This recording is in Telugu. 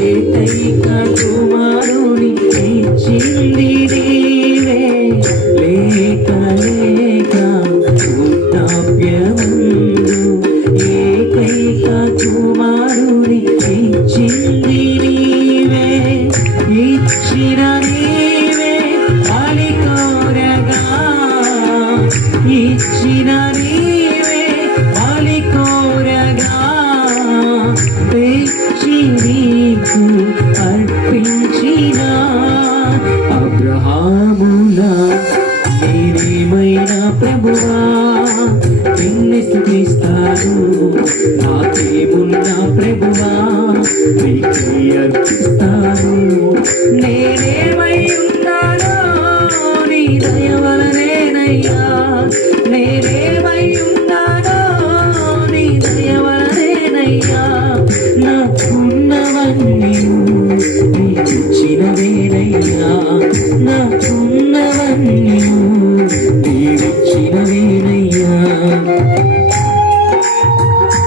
ఏకైక కుమారుని ఇచ్చింది నీవే, లేక లేక వృద్ధాప్యమందు ఏకైక కుమారుని ఇచ్చింది నీవే, ఇచ్చిన నీవే బలి కోరగా, ఇచ్చిన నీవే బలి కోరగా, తెచ్చి నీకు అర్పించిన అబ్రహాములా నేనేమైనా ప్రభువా నిన్ను స్తుతిస్తాను, నాకేమున్నా ప్రభువా నీకే అర్పిస్తాను. నేనేమై ఉన్నానో నీ దయ వలనేనయ్యా, నేనేమై ఉన్నానో నీ దయ వలనేనయ్యా, నాకున్నవన్నీ నీకిచ్చినవేనయ్యా, నాకున్నవన్నీ